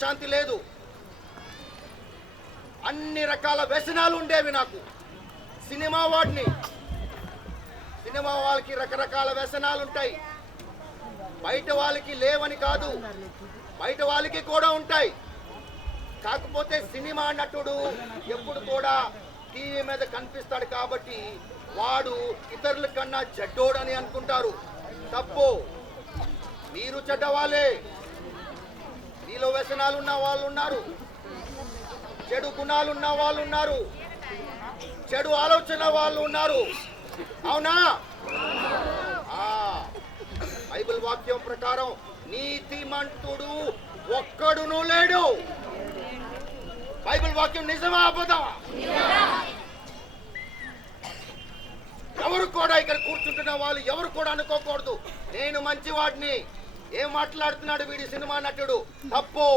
మనశ్శాంతి లేదు. అన్ని రకాల వ్యసనాలు ఉండేవి నాకు. సినిమా వాడిని. సినిమా వాళ్ళకి రకరకాల వ్యసనాలు ఉంటాయి. బయట వాళ్ళకి లేవని కాదు, బయట వాళ్ళకి కూడా ఉంటాయి. కాకపోతే సినిమా నటుడు ఎప్పుడు కూడా టీవీ మీద కనిపిస్తాడు కాబట్టి వాడు ఇతరుల కన్నా చెడ్డోడని అనుకుంటారు. తప్పు. మీరు చెడ్డవాళ్ళే. మీలో వ్యసనాలు ఉన్న వాళ్ళు ఉన్నారు, చెడు గుణాలు ఉన్న వాళ్ళు ఉన్నారు, చెడు ఆలోచన వాళ్ళు ఉన్నారు. అవునా? బైబిల్ వాక్యం ప్రకారం నీతిమంతుడు ఒక్కడును లేడు. బైబిల్ వాక్యం నిజమా అబద్ధమా? ఎవరు కూడా ఇక్కడ కూర్చుంటున్న వాళ్ళు ఎవరు కూడా అనుకోకూడదు నేను మంచివాడిని. ఏం మాట్లాడుతున్నాడు వీడి సినిమా నటుడు? తప్పు.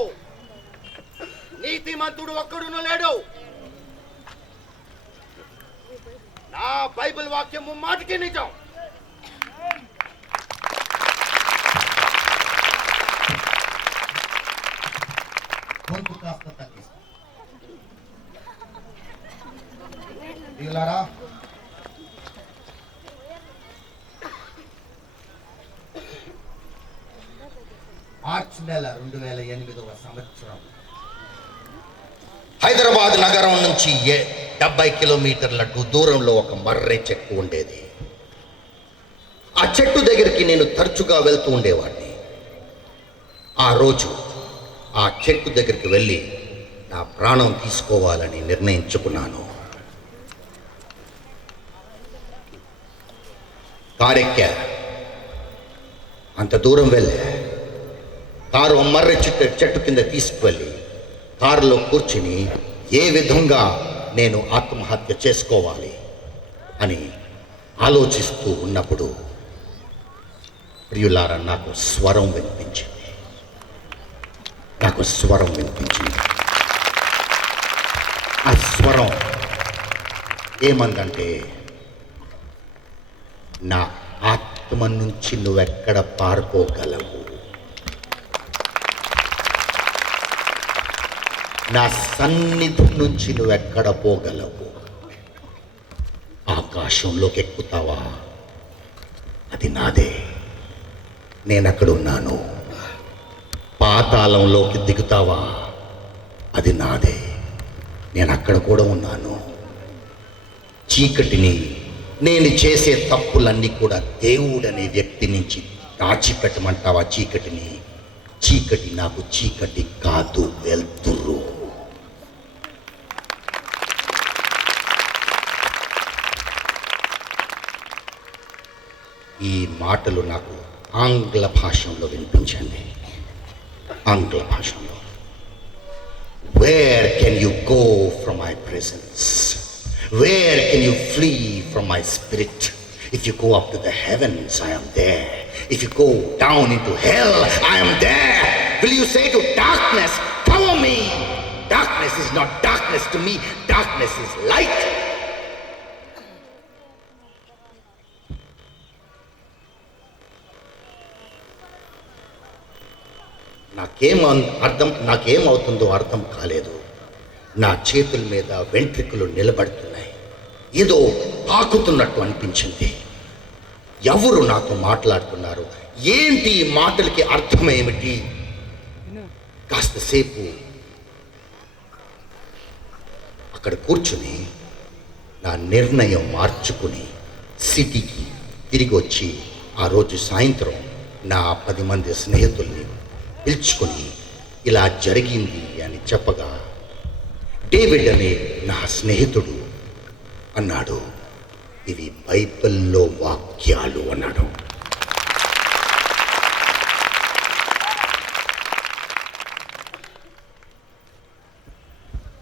నీతిమంతుడు ఒక్కడును లేడు. నా బైబిల్ వాక్యం మాటికి నిజం. మార్చి నెల 2008వ సంవత్సరం హైదరాబాద్ నగరం నుంచి 70 కిలోమీటర్ల దూరంలో ఒక మర్రి చెట్టు ఉండేది. ఆ చెట్టు దగ్గరికి నేను తరచుగా వెళ్తూ ఉండేవాడిని. ఆ రోజు ఆ చెట్టు దగ్గరికి వెళ్ళి నా ప్రాణం తీసుకోవాలని నిర్ణయించుకున్నాను. కారెక్కా. అంత దూరం వెళ్ళా. కారు మర్రి చెట్టు కింద తీసుకువెళ్ళి కారులో కూర్చుని ఏ విధంగా నేను ఆత్మహత్య చేసుకోవాలి అని ఆలోచిస్తూ ఉన్నప్పుడు ప్రియులారా నాకు స్వరం వినిపించింది. ఆ స్వరం ఏమందంటే, నా ఆత్మ నుంచి నువ్వెక్కడ పారిపోగలవు, నా సన్నిధి నుంచి నువ్వెక్కడ పోగలవు, ఆకాశంలోకి ఎక్కుతావా, అది నాదే, నేనక్కడున్నాను. పాతాళంలోకి దిగుతావా, అది నాదే, నేను అక్కడ కూడా ఉన్నాను. చీకటిని, నేను చేసే తప్పులన్నీ కూడా దేవుడనే వ్యక్తి నుంచి దాచిపెట్టమంటావా చీకటిని? చీకటి నాకు చీకటి కాదు, వెళ్తురు. ఈ మాటలు నాకు ఆంగ్ల భాషలో వినిపించండి. ఆంగ్ల భాషలో. Where can you go from my presence? Where can you flee from my spirit? If you go up to the heavens, I am there. If you go down into hell, I am there. Will you say to darkness, cover me? Darkness is not darkness to me. Darkness is light. నాకేమవుతుందో అర్థం కాలేదు. నా చేతుల మీద వెంట్రుకలు నిలబడుతున్నాయి. ఏదో తాకుతున్నట్టు అనిపించింది. ఎవరు నాతో మాట్లాడుతున్నారు? ఏంటి ఈ మాటలకి అర్థం ఏమిటి? కాస్తసేపు అక్కడ కూర్చుని నా నిర్ణయం మార్చుకుని సిటీకి తిరిగి వచ్చి ఆ రోజు సాయంత్రం నా 10 మంది స్నేహితుల్ని పిలుచుకొని ఇలా జరిగింది అని చెప్పగా, డేవిడ్ అనే నా స్నేహితుడు అన్నాడు, ఇవి బైబిల్లో వాక్యాలు అన్నాడు.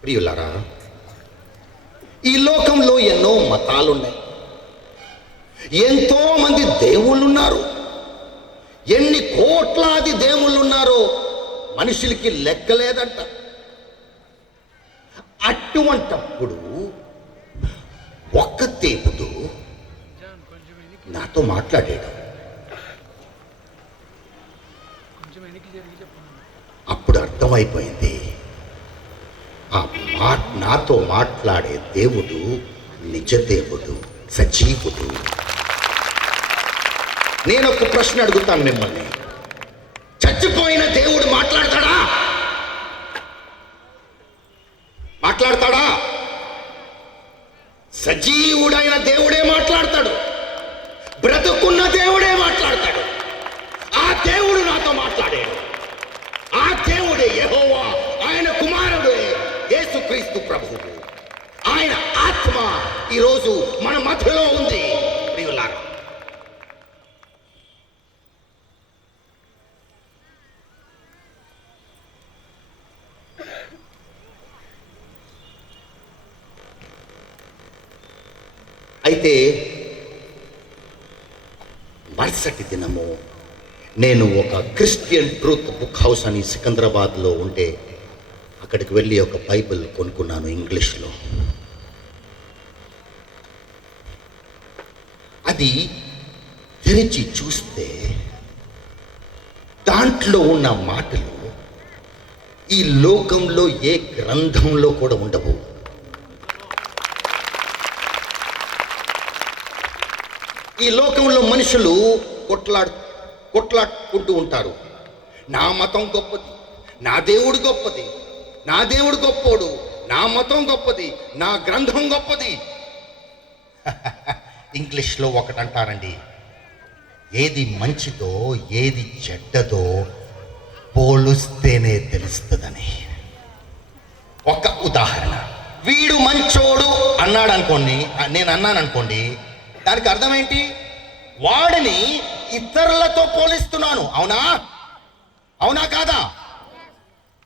ప్రియులారా, ఈ లోకంలో ఎన్నో మతాలున్నాయి, ఎంతో మంది దేవుళ్ళున్నారు. ఎన్ని కోట్లాది దేవుళ్ళున్నారో మనుషులకి లెక్కలేదంట. అటువంటప్పుడు ఒక్క దేవుడు నాతో మాట్లాడాడు. అప్పుడు అర్థమైపోయింది. ఆ నాతో మాట్లాడే దేవుడు నిజ దేవుడు, సజీవుడు. నేను ఒక ప్రశ్న అడుగుతాను మిమ్మల్ని, చచ్చిపోయిన దేవుడు మాట్లాడతాడా? మాట్లాడతాడా? సజీవుడైన దేవుడే మాట్లాడతాడు, బ్రతుకున్న దేవుడే మాట్లాడతాడు. ఆ దేవుడు నాతో మాట్లాడాడు. ఆ దేవుడే యెహోవా, ఆయన కుమారుడే యేసుక్రీస్తు ప్రభువు. ఆయన ఆత్మ ఈరోజు మన మధ్యలో ఉంది ప్రియులారా. అయితే మరుసటి దినము నేను ఒక క్రిస్టియన్ ట్రూత్ బుక్ హౌస్ అని సికింద్రాబాద్లో ఉంటే అక్కడికి వెళ్ళి ఒక బైబిల్ కొనుక్కున్నాను ఇంగ్లీష్లో. అది తెరిచి చూస్తే దాంట్లో ఉన్న మాటలు ఈ లోకంలో ఏ గ్రంథంలో కూడా ఉండవు. ఈ లోకంలో మనుషులు కొట్లాడుకుంటూ ఉంటారు. నా మతం గొప్పది, నా దేవుడు గొప్పది, నా దేవుడు గొప్పోడు, నా మతం గొప్పది, నా గ్రంథం గొప్పది. ఇంగ్లీష్లో ఒకటంటారండి, ఏది మంచిదో ఏది చెడ్డదో పోలుస్తేనే తెలుస్తుందని. ఒక ఉదాహరణ, వీడు మంచోడు అన్నాడు అనుకోండి, నేను అన్నాను అనుకోండి, దానికి అర్థం ఏంటి? వాడిని ఇతరులతో పోలిస్తున్నాను. అవునా? అవునా కాదా?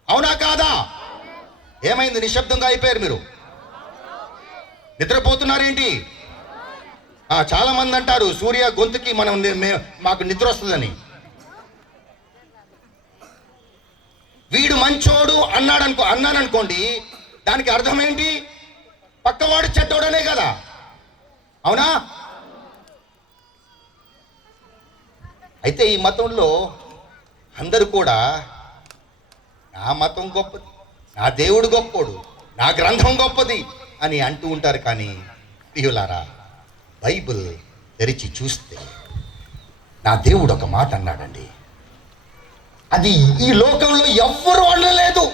అవునా కాదా? ఏమైంది? నిశ్శబ్దంగా అయిపోయారు మీరు. నిద్రపోతున్నారేంటి? చాలా మంది అంటారు సూర్య గొంతుకి మాకు నిద్ర వస్తుందని. వీడు మంచోడు అన్నాను అనుకోండి, దానికి అర్థం ఏంటి? పక్కవాడు చెడ్డోడనే కదా. అవునా? అయితే ఈ మతంలో అందరూ కూడా నా మతం గొప్పది, నా దేవుడు గొప్పోడు, నా గ్రంథం గొప్పది అని అంటూ ఉంటారు. కానీ ప్రియులారా, బైబిల్ తెరిచి చూస్తే నా దేవుడు ఒక మాట అన్నాడండి, అది ఈ లోకంలో ఎవ్వరూ అనలేదు.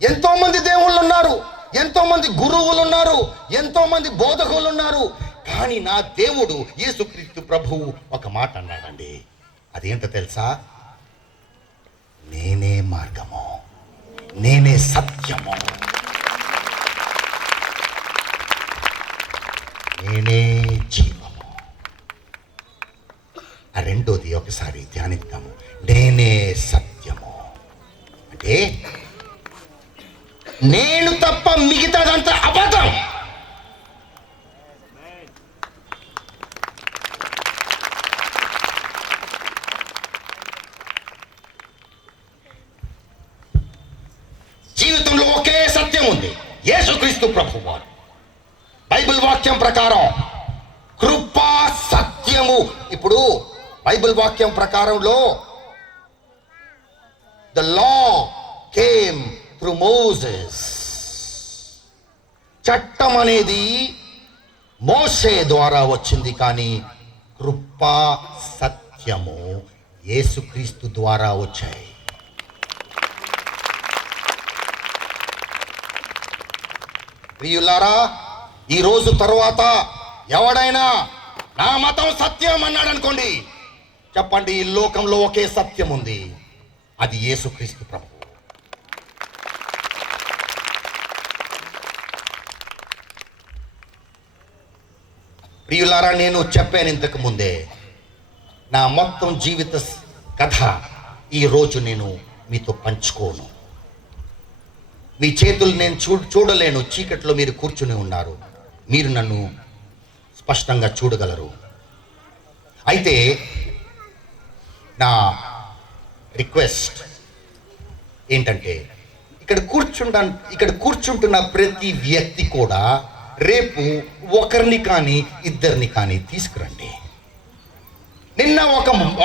ఎంతోమంది దేవుళ్ళు ఉన్నారు, ఎంతోమంది గురువులు ఉన్నారు, ఎంతోమంది బోధకులు ఉన్నారు, కానీ నా దేవుడు యేసుక్రీస్తు ప్రభువు ఒక మాట అన్నాడండి. అదేంటో తెలుసా? నేనే మార్గము, నేనే సత్యము, నేనే జీవము. ఆ రెండోది ఒకసారి ధ్యానిద్దాము. నేనే సత్యము అంటే నేను తప్ప మిగతాదంతా అబద్ధం. జీవితంలో ఒకే సత్యం ఉంది, యేసుక్రీస్తు ప్రభువారు. బైబిల్ వాక్యం ప్రకారం కృపా సత్యము. ఇప్పుడు బైబిల్ వాక్యం ప్రకారంలో the law came through Moses. చట్టం అనేది మోషే ద్వారా వచ్చింది, కానీ కృపా సత్యము యేసుక్రీస్తు ద్వారా వచ్చాయి. ప్రియులారా, ఈ రోజు తరువాత ఎవడైనా నా మతం సత్యం అన్నాడు అనుకోండి, చెప్పండి, ఈ లోకంలో ఒకే సత్యం ఉంది, అది యేసుక్రీస్తు ప్రభు. ప్రియులారా, నేను చెప్పాను ఇంతకు ముందే, నా మొత్తం జీవిత కథ ఈరోజు నేను మీతో పంచుకోను. మీ చేతులు నేను చూడలేను, చీకట్లో మీరు కూర్చుని ఉన్నారు, మీరు నన్ను స్పష్టంగా చూడగలరు. అయితే నా రిక్వెస్ట్ ఏంటంటే, ఇక్కడ కూర్చుంటున్న ప్రతి వ్యక్తి కూడా రేపు ఒకరిని కానీ ఇద్దరిని కానీ తీసుకురండి. నిన్న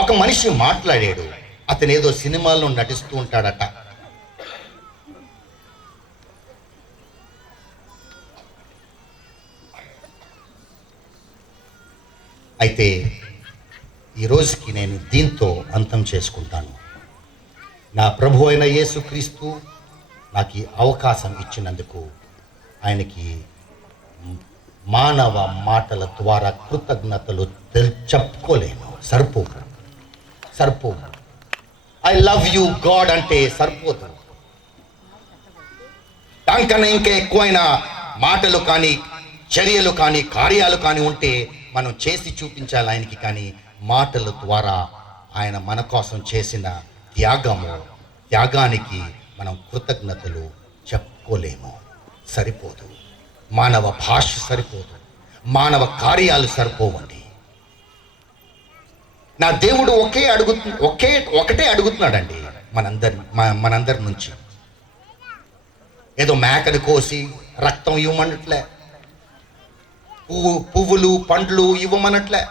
ఒక మనిషి మాట్లాడాడు, అతను ఏదో సినిమాల్లో నటిస్తూ ఉంటాడట. అయితే ఈ రోజుకి నేను దీంతో అంతం చేసుకుంటాను. నా ప్రభు అయిన యేసుక్రీస్తు నాకు ఈ అవకాశం ఇచ్చినందుకు ఆయనకి మానవ మాటల ద్వారా కృతజ్ఞతలు చెప్పుకోలేను. సరిపోదు. ఐ లవ్ యూ గాడ్ అంటే సరిపోదు. దానికన్నా ఇంకా ఎక్కువైన మాటలు కానీ, చర్యలు కానీ, కార్యాలు కానీ ఉంటే మనం చేసి చూపించాలి ఆయనకి. కానీ మాటల ద్వారా ఆయన మన కోసం చేసిన త్యాగానికి మనం కృతజ్ఞతలు చెప్పుకోలేము. సరిపోదు. మానవ భాష సరిపోదు. మానవ కార్యాలు సరిపోవండి. నా దేవుడు ఒకటే అడుగుతున్నాడండి మనందరి నుంచి. ఏదో మేకను కోసి రక్తం ఇవ్వమనట్లే, పువ్వులు పండ్లు ఇవ్వమనట్లే,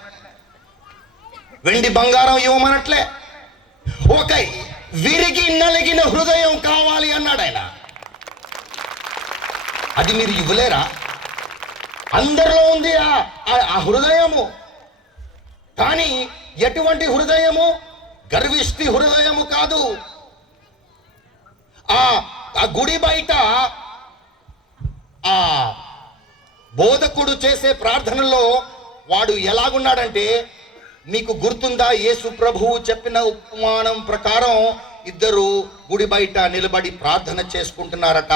వెండి బంగారం ఇవ్వమనట్లే. ఒక విరిగి నలిగిన హృదయం కావాలి అన్నాడు ఆయన. అది మీరు ఇవ్వలేరా? అందరిలో ఉంది ఆ హృదయము. కానీ ఎటువంటి హృదయము? గర్విష్టి హృదయము కాదు. ఆ గుడి బయట ఆ బోధకుడు చేసే ప్రార్థనలో వాడు ఎలాగున్నాడంటే, మీకు గుర్తుందా? యేసు ప్రభువు చెప్పిన ఉపమానం ప్రకారం ఇద్దరు గుడి బయట నిలబడి ప్రార్థన చేసుకుంటున్నారట.